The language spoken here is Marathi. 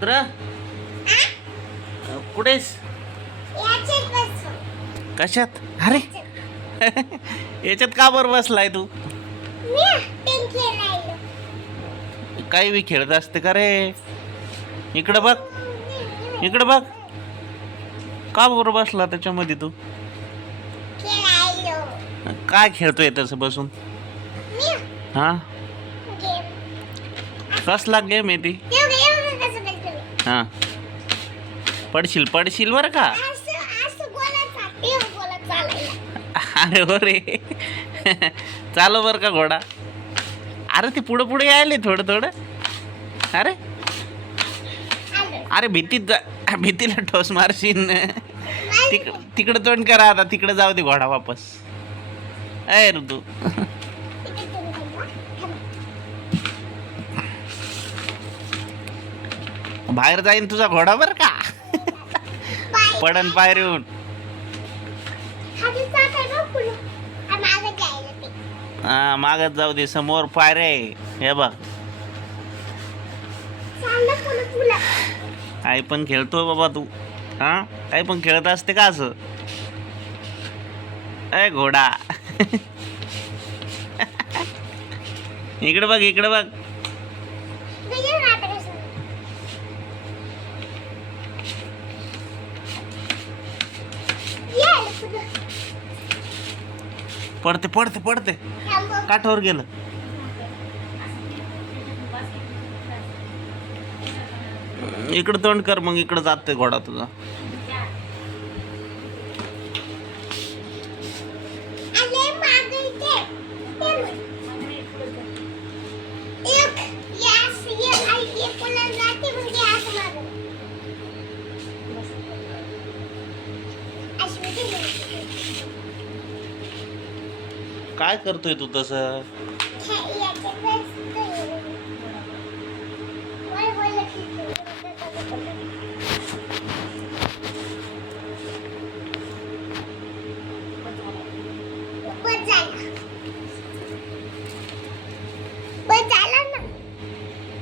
रुद्र कुठेस? कशात? अरे याच्यात का बरं बसलाय तू? काही बी खेळत असते का रे? इकडे बघ, इकडे बघ. का बरं बसला त्याच्यामध्ये तू? काय खेळतोय तसं बसून? हा, कसला गेम आहे ती? हा, पडशील पडशील बरं का? अरे हो रे चालो बर का घोडा. अरे ते पुढं पुढे यायले थोडं थोडं. अरे अरे भीतीला ठोस मारशील. तिकडं तोंड करा आता, तिकडे जाऊ दे घोडा वापस. अय ऋतू बाहेर जाईन तुझा घोडा बर का? पडन पायरीहून. हा, मागत जाऊ दे, समोर पायऱ्या आहे हे बघ. काही पण खेळतोय बाबा तू. हा, काही पण खेळत असते का असं? अय घोडा इकडे बघ, इकडे बघ. पडते पडते पडते, काठावर गेलं. इकडं तोंड कर, मग इकडं जातोय घोडा तुझा. काय करतोय तू तसं?